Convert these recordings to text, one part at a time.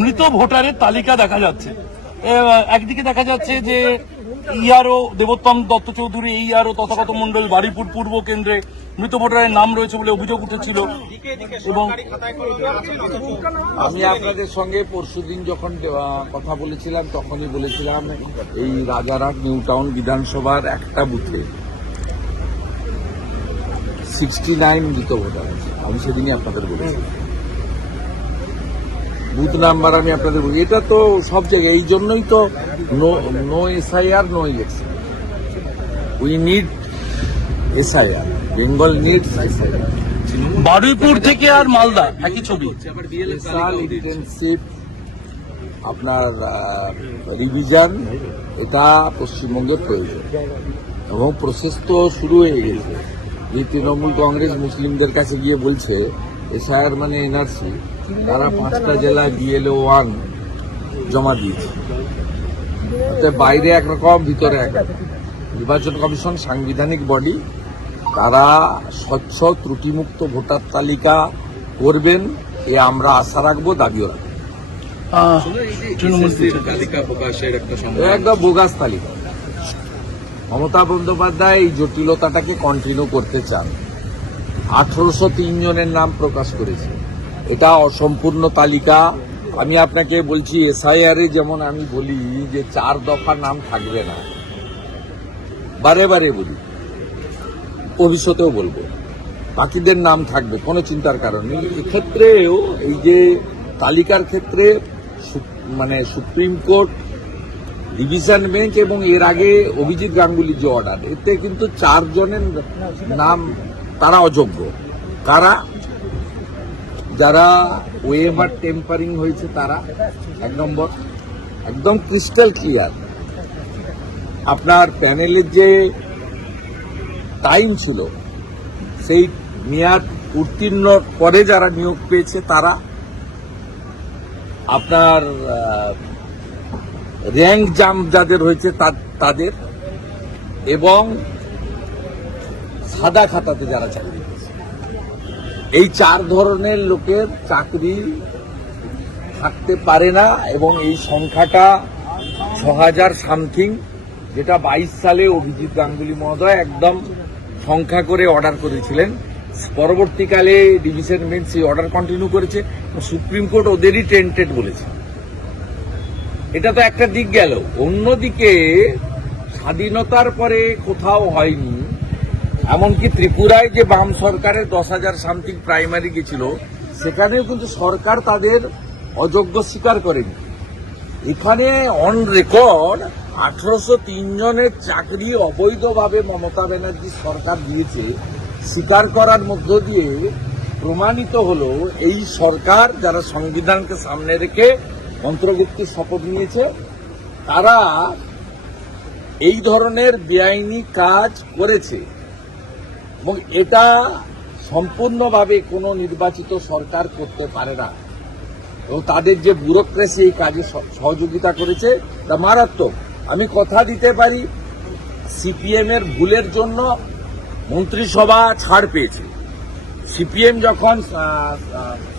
মৃত ভোটারের তালিকা দেখা যাচ্ছে। একদিকে দেখা যাচ্ছে যে ইআরও দেবোত্তম দত্ত চৌধুরী, ইআরও তথাগত মণ্ডল বারুইপুর পূর্ব কেন্দ্রে মৃত ভোটারের নাম রয়েছে বলে অভিযোগ উঠেছিল। এবং আমি আপনাদের সঙ্গে পরশুদিন যখন কথা বলেছিলাম তখনই বলেছিলাম এই রাজারহাট নিউ টাউন বিধানসভার একটা বুথে 69 মৃত ভোটার আছে। আমি সেদিনই আপনাদের বলেছি বুথ নাম্বার আমি আপনাদের বলি। এটা তো সব জায়গায়, এই জন্যই তো no SIR no election. We need SIR, Bengal needs SIR. Baruipur থেকে আর মালদা একই ছবি। স্পেশাল ইন্টেনসিভ আপনার রিভিশন, এটা পশ্চিমবঙ্গের প্রয়োজন এবং প্রসেস তো শুরু হয়ে গেছে। যে তৃণমূল কংগ্রেস মুসলিমদের কাছে গিয়ে বলছে এসআইআর মানে এনআরসি, তারা 5টা জেলায় বিএলও 1 জমা দিয়েছে। অর্থাৎ বাইরে একরকম ভিতরে একরকম। নির্বাচন কমিশন সাংবিধানিক বডি, তারা স্বচ্ছ ত্রুটিমুক্ত ভোটার তালিকা করবেন এ আমরা আশা রাখবো, দাবিও রাখবো। একদম বোগাস তালিকা। মমতা বন্দ্যোপাধ্যায় এই জটিলতাটাকে কন্টিনিউ করতে চান। 1803 জনের নাম প্রকাশ করেছে, এটা অসম্পূর্ণ তালিকা। আমি আপনাকে বলছি এসআইআরে যেমন আমি বলি যে 4 দফা নাম থাকবে না, বারে বারে বলি, ভবিষ্যতেও বলবো বাকিদের নাম থাকবে, কোনো চিন্তার কারণ নেই। এক্ষেত্রেও এই যে তালিকার ক্ষেত্রে মানে সুপ্রিম কোর্ট, ডিভিশন বেঞ্চ এবং এর আগে অভিজিৎ গাঙ্গুলির যে অর্ডার, এতে কিন্তু 4 জনের নাম তারা অযোগ্য। কারা? যারা ওয়েভার টেম্পারিং হয়েছে তারা 1 নম্বর, একদম ক্রিস্টাল ক্লিয়ার। আপনার প্যানেলের যে টাইম ছিল সেই মেয়াদ উত্তীর্ণ পরে যারা নিয়োগ পেয়েছে তারা, আপনার র্যাঙ্ক জাম্প যাদের হয়েছে তাদের, এবং সাদা খাতাতে যারা চাকরি পেয়েছে। এই 4 ধরনের লোকের চাকরি থাকতে পারে না এবং এই সংখ্যাটা 6000 সামথিং, যেটা 22 সালে অভিজিৎ গাঙ্গুলি মহোদয় একদম সংখ্যা করে অর্ডার করেছিলেন। পরবর্তীকালে ডিভিশন বেঞ্চ সেই অর্ডার কন্টিনিউ করেছে, সুপ্রিম কোর্ট ওদেরই টেন্টেড বলেছে। এটা তো একটা দিক গেল। অন্যদিকে স্বাধীনতার পরে কোথাও হয়নি, এমনকি ত্রিপুরায় যে বাম সরকারের 10,000 সামথিং প্রাইমারি গেছিল, সেখানেও কিন্তু সরকার তাদের অযোগ্য স্বীকার করেনি। এখানে অন রেকর্ড 1803 জনের চাকরি অবৈধভাবে মমতা ব্যানার্জি সরকার দিয়েছে, স্বীকার করার মধ্য দিয়ে প্রমাণিত হলো এই সরকার, যারা সংবিধানকে সামনে রেখে মন্ত্রগুপ্তির শপথ নিয়েছে, তারা এই ধরনের বেআইনি কাজ করেছে এবং এটা সম্পূর্ণভাবে কোনো নির্বাচিত সরকার করতে পারে না। এবং তাদের যে ব্যুরোক্রেসি এই কাজে সহযোগিতা করেছে তা মারাত্মক। আমি কথা দিতে পারি, সিপিএম এর ভুলের জন্য মন্ত্রিসভা ছাড় পেয়েছে। সিপিএম যখন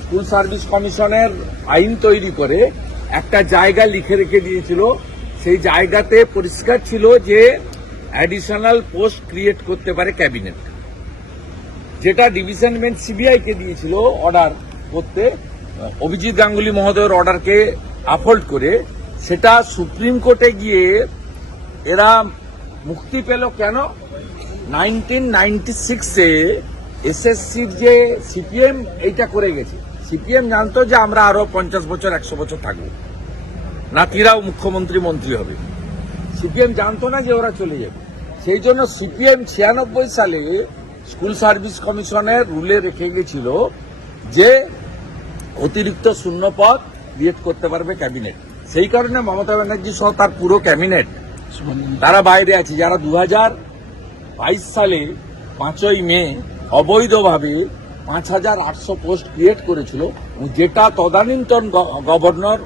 স্কুল সার্ভিস কমিশনের আইন তৈরি করে একটা জায়গা লিখে রেখে দিয়েছিল, সেই জায়গাতে পরিষ্কার ছিল যে অ্যাডিশনাল পোস্ট ক্রিয়েট করতে পারে ক্যাবিনেট, যেটা ডিভিশন বেঞ্চ সিবিআইকে দিয়েছিল অর্ডার করতে। অভিজিৎ গাঙ্গুলি মহোদয়ের অর্ডারকে আপহোল্ড করে সেটা সুপ্রিম কোর্টে গিয়ে এরা মুক্তি পেল কেন? 1996-এ এসএসসির যে সিপিএম এইটা করে গেছে। সিপিএম জানতো যে আমরা আরো 50 বছর 100 বছর থাকবো, নাতিরাও মুখ্যমন্ত্রী মন্ত্রী হবে। সিপিএম জানতো না যে ওরা চলে যাবে। সেই জন্য সিপিএম 96 সালে স্কুল সার্ভিস কমিশনের রুলে রেখে গেছিল যে অতিরিক্ত শূন্য পদ ক্রিয়েট করতে পারবে ক্যাবিনেট। সেই কারণে মমতা ব্যানার্জি সহ তার পুরো ক্যাবিনেট তারা বাইরে আছে, যারা 2022 সালে 5ই মে অবৈধভাবে 5800 পোস্ট ক্রিয়েট করেছিল, যেটা তদানীন্তন গভর্নর,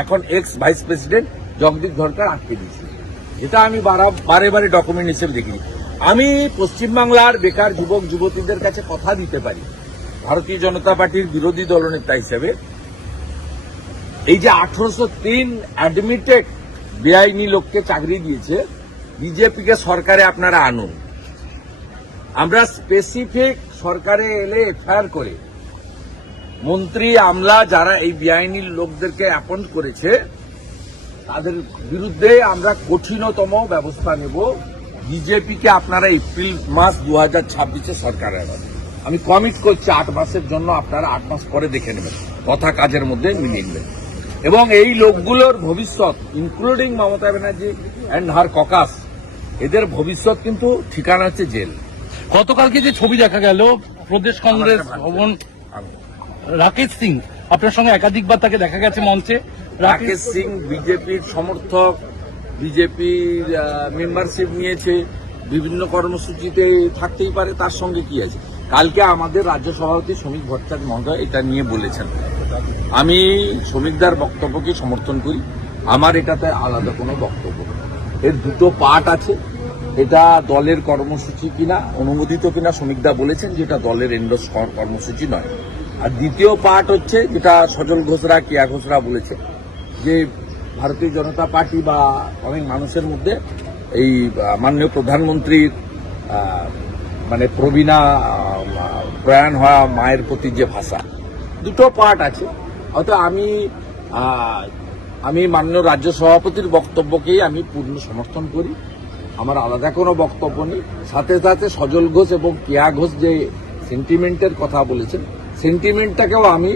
এখন x vice president Jagdeep Dhankhar আটকে দিয়েছে। এটা আমি বারে বারে ডকুমেন্ট হিসেবে দেখি। আমি পশ্চিমবাংলার বেকার যুবক যুবতীদের কাছে কথা দিতে পারি ভারতীয় জনতা পার্টির বিরোধী দলনেতা হিসেবে, এই যে 1803 অ্যাডমিটেড বেআইনি লোককে চাকরি দিয়েছে, বিজেপিকে সরকারে আপনারা আনুন, আমরা স্পেসিফিক সরকারে এলে এফআইআর করে মন্ত্রী আমলা যারা এই বেআইনি লোকদেরকে অ্যাপয়েন্ট করেছে তাদের বিরুদ্ধে আমরা কঠিনতম ব্যবস্থা নেব। বিজেপিকে আপনারা এপ্রিল মাস 2026 সরকারে আনবেন। আমি কমিট করছি 8 মাসের জন্য, আপনারা 8 মাস পরে দেখে নেবেন, কথা কাজের মধ্যে মিলিয়ে নেবেন। এবং এই লোকগুলোর ভবিষ্যৎ, including Mamata Banerjee and her caucus, এদের ভবিষ্যৎ কিন্তু ঠিকানা হচ্ছে জেল। গতকালকে যে ছবি দেখা গেল প্রদেশ কংগ্রেস ভবন, রাকেশ সিং আপনার সঙ্গে একাধিকবার তাকে দেখা গেছে মঞ্চে। রাকেশ সিং বিজেপির সমর্থক, বিজেপির মেম্বারশিপ নিয়েছে, বিভিন্ন কর্মসূচিতে থাকতেই পারে, তার সঙ্গে কি আছে। কালকে আমাদের রাজ্য সভাপতি শ্রমিক ভট্টাচার্য মহোদয় এটা নিয়ে বলেছেন। আমি শ্রমিকদার বক্তব্যকে সমর্থন করি, আমার এটাতে আলাদা কোনো বক্তব্য নেই। এর দুটো পার্ট আছে, এটা দলের কর্মসূচি কিনা, অনুমোদিত কিনা শ্রমিকদা বলেছেন যে এটা দলের এন্ডোর্স কর্মসূচি নয়। আর দ্বিতীয় পার্ট হচ্ছে যেটা সজল ঘোষরা, কিয়া ঘোষরা বলেছে যে ভারতীয় জনতা পার্টি বা অনেক মানুষের মধ্যে এই মাননীয় প্রধানমন্ত্রীর মানে প্রবীণা প্রয়াণ হওয়া মায়ের প্রতি যে ভাষা, দুটো পার্ট আছে। হয়তো আমি মাননীয় রাজ্য সভাপতির বক্তব্যকেই আমি পূর্ণ সমর্থন করি, আমার আলাদা কোনো বক্তব্য নেই। সাথে সাথে সজল ঘোষ এবং কেয়া ঘোষ যে সেন্টিমেন্টের কথা বলেছেন, সেন্টিমেন্টটাকেও আমি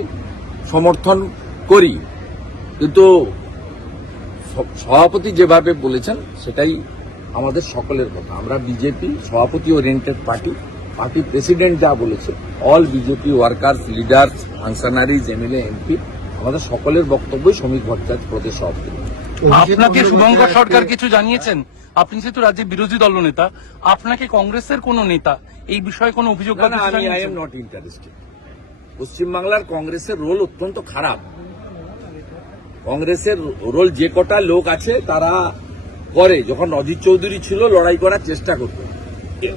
সমর্থন করি, কিন্তু সভাপতি যেভাবে বলেছেন সেটাই আমাদের সকলের কথা। আমরা বিজেপি সভাপতি ওরিয়েন্টেড পার্টি, পার্টি প্রেসিডেন্ট যা বলেছে, all BJP workers, leaders, functionaries, MLA, MP, আমাদের সকলের বক্তব্যই শ্রমিক ভট্টাচার্য প্রদেশ সভাপতি। আপনাকে শুভঙ্কর সরকার কিছু জানিয়েছেন? আপনি যেহেতু রাজ্যের বিরোধী দলনেতা, আপনাকে কংগ্রেসের কোন নেতা এই বিষয়ে কোনো অভিযোগ? I am not interested. পশ্চিমবাংলার কংগ্রেসের রোল অত্যন্ত খারাপ। কংগ্রেসের রোল যে কটা লোক আছে তারা করে, যখন অধীর চৌধুরী ছিল লড়াই করার চেষ্টা করত।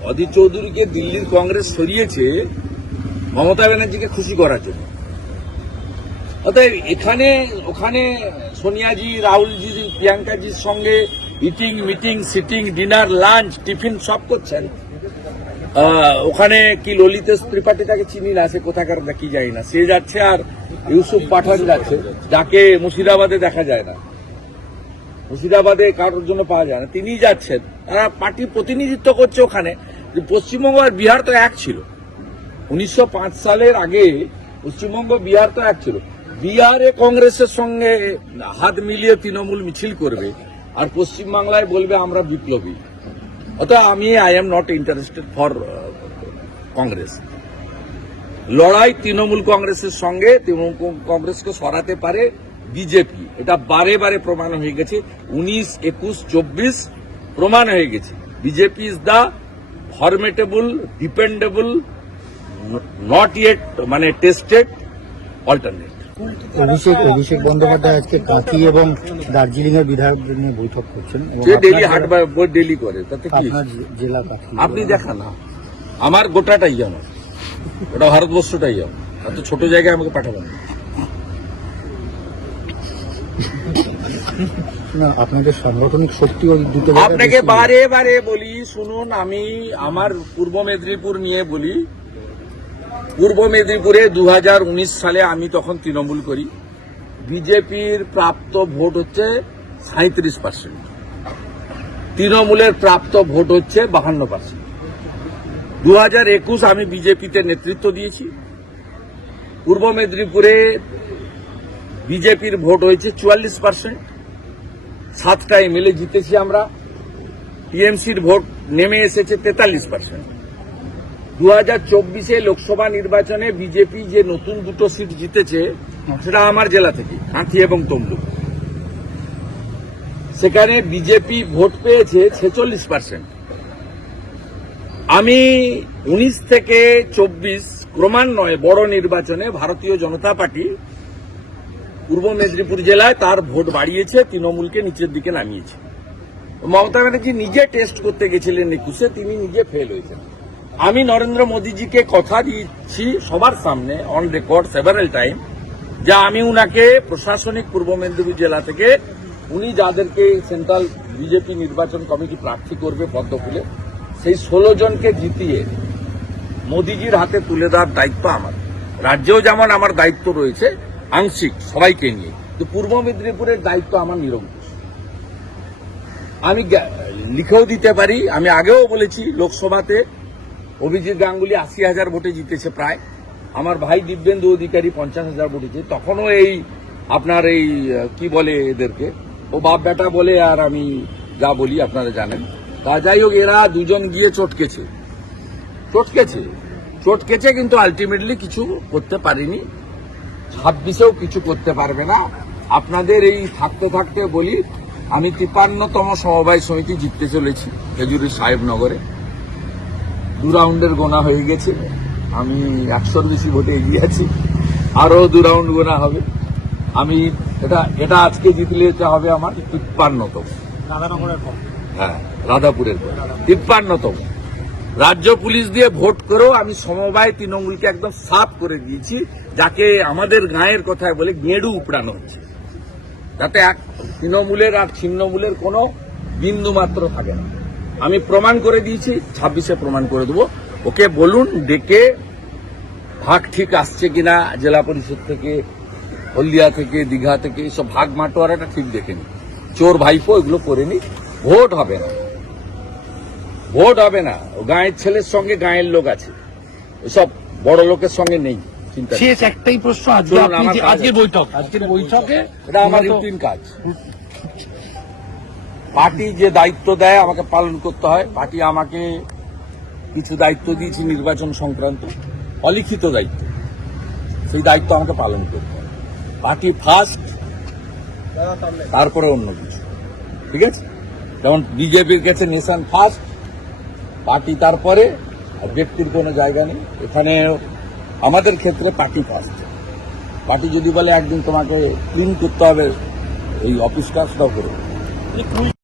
অধীর চৌধুরীকে দিল্লির কংগ্রেস সরিয়েছে মমতা ব্যানার্জিকে খুশি করার জন্য। অতএব এখানে ওখানে সোনিয়াজি, রাহুলজি, প্রিয়াঙ্কাজির সঙ্গে eating, meeting, sitting, dinner, lunch, tiffin সব করছেন। ওখানে কি ললিতেশ ত্রিপাঠী, তাকে চিনি না, সে কোথাকার দেখি যায় না, সে যাচ্ছে। আর ইউসুফ পাঠান যাচ্ছে, যাকে মুর্শিদাবাদে দেখা যায় না, মুর্শিদাবাদে কারোর জন্য পাওয়া যায় না, তিনি যাচ্ছেন। তারা পার্টি প্রতিনিধিত্ব করছে ওখানে। পশ্চিমবঙ্গ আর বিহার তো এক ছিল 1905 সালের আগে, পশ্চিমবঙ্গ বিহার তো এক ছিল। বিহারে কংগ্রেসের সঙ্গে হাত মিলিয়ে তৃণমূল মিছিল করবে, আর পশ্চিমবাংলায় বলবে আমরা বিপ্লবী। অতএব I am not interested for Congress. লড়াই তৃণমূল কংগ্রেসের সঙ্গে, তৃণমূল কংগ্রেসকে সরাতে পারে বিজেপি, এটা বারে বারে প্রমাণ হয়ে গেছে। 19, 21, 24 প্রমাণ হয়ে গেছে। BJP is the ফরমেটেবল, dependable, not yet মানে টেস্টেড অল্টারনেট। অভিষেক বন্দ্যোপাধ্যায় আজকে কাঁথি এবং দার্জিলিং এর বিধায়কদের নিয়ে বৈঠক করছেন। যে ডেলি হাট ডেলি করে, তাতে কি জেলা কাঁথি আপনি দেখান না, আমার গোটাটাই জানো, ওটা ভারতবর্ষটাই জানো, এত ছোট জায়গায় আমাকে পাঠাবেন না। আপনাদের সাংগঠনিক শক্তি আপনাকে বারে বারে বলি, শুনুন, আমি আমার পূর্ব মেদিনীপুর নিয়ে বলি। পূর্ব মেদিনীপুরে 2019 সালে আমি তখন তৃণমূল করি, বিজেপির প্রাপ্ত ভোট হচ্ছে 37%, তৃণমূলের প্রাপ্ত ভোট হচ্ছে 52%। 2021 আমি বিজেপিতে নেতৃত্ব দিয়েছি। পূর্ব মেদিনীপুরে বিজেপির ভোট হয়েছে 44%, 7টা এমএলএ জিতেছি আমরা। টিএমসির ভোট নেমে এসেছে 43%। 2024 লোকসভা নির্বাচনে বিজেপি যে নতুন 2টো সিট জিতেছে সেটা আমার জেলা থেকে, কাঁথি এবং তমলুক। সেখানে বিজেপি ভোট পেয়েছে 46%। আমি 19 থেকে 24 ক্রমান্বয়ে বড় নির্বাচনে ভারতীয় জনতা পার্টি পূর্ব মেদিনীপুর জেলায় তার ভোট বাড়িয়েছে, তৃণমূলকে নিচের দিকে নামিয়েছে। মমতা ব্যানার্জি নিজে টেস্ট করতে গেছিলেন 21-এ, তিনি নিজে ফেল হয়েছেন। আমি নরেন্দ্র মোদীজিকে কথা দিচ্ছি সবার সামনে, অন রেকর্ড সেভারাল টাইম, যা আমি উনাকে প্রশাসনিক পূর্ব মেদিনীপুর জেলা থেকে উনি যাদেরকে সেন্ট্রাল বিজেপি নির্বাচন কমিটি প্রার্থী করবে পদ্মফুলে সেই 16 জনকে জিতিয়ে মোদিজির হাতে তুলে দেওয়ার দায়িত্ব আমার। রাজ্যেও যেমন আমার দায়িত্ব রয়েছে আংশিক সবাইকে নিয়ে, তো পূর্ব মেদিনীপুরের দায়িত্ব আমার নিরঙ্কুশ। আমি লিখেও দিতে পারি, আমি আগেও বলেছি লোকসভাতে অভিজিৎ গাঙ্গুলি 80,000 ভোটে জিতেছে প্রায়, আমার ভাই দিব্যেন্দু অধিকারী 50,000 ভোটে জিতেছে, তখনও এই আপনার এই কি বলে এদেরকে ও বাপ বেটা বলে, আর আমি যা বলি আপনারা জানেন। তা যাই হোক, এরা দুজন গিয়ে চটকেছে কিন্তু আলটিমেটলি কিছু করতে পারেনি। 26-এও কিছু করতে পারবে না। আপনাদের এই থাকতে থাকতে বলি, আমি 53তম সমবায় সমিতি জিততে চলেছি খেজুরি সাহেবনগরে। 2 রাউন্ডের গোনা হয়ে গেছে, আমি 100-র বেশি ভোটে এগিয়ে আছি, আরো 2 রাউন্ড গোনা হবে। আমি এটা আজকে জিতলে হবে আমার 53তম, হ্যাঁ রাধাপুরের 53তম। রাজ্য পুলিশ দিয়ে ভোট করেও আমি সমবায় তৃণমূলকে একদম সাফ করে দিয়েছি, যাকে আমাদের গাঁয়ের কথায় বলে গেঁড়ু উপড়ানো হচ্ছে, যাতে এক তৃণমূলের আর ছিন্নমূলের কোনো বিন্দু মাত্র থাকে না। আমি প্রমাণ করে দিয়েছি, 26-এ প্রমাণ করে দেবো। ওকে বলুন ডেকে ভাগ ঠিক আসছে কিনা, জেলা পরিষদ থেকে, হলদিয়া থেকে, দীঘা থেকে, সব ভাগ মাটোয়ারাটা ঠিক দেখে নি, চোর ভাইপো এগুলো করে নি। ভোট হবে না, গাঁয়ের ছেলের সঙ্গে গাঁয়ের লোক আছে, এসব বড় লোকের সঙ্গে নেই। চিন্তা শেষ একটাই প্রশ্ন, আজকের বৈঠকে এটা আমার রুটিন কাজ। পার্টি যে দায়িত্ব দেয় আমাকে পালন করতে হয়। পার্টি আমাকে কিছু দায়িত্ব দিয়েছে নির্বাচন সংক্রান্ত, অলিখিত দায়িত্ব, সেই দায়িত্ব আমাকে পালন করতে হয়। পার্টি ফার্স্ট, তারপরে অন্য কিছু, ঠিক আছে? যেমন বিজেপির কাছে নেশন ফার্স্ট, পার্টি তারপরে, আর ব্যক্তির কোনো জায়গা নেই এখানে। আমাদের ক্ষেত্রে পার্টি ফার্স্ট। পার্টি যদি বলে একদিন তোমাকে ক্লিন করতে হবে এই অফিসটা, সেটাও করবে।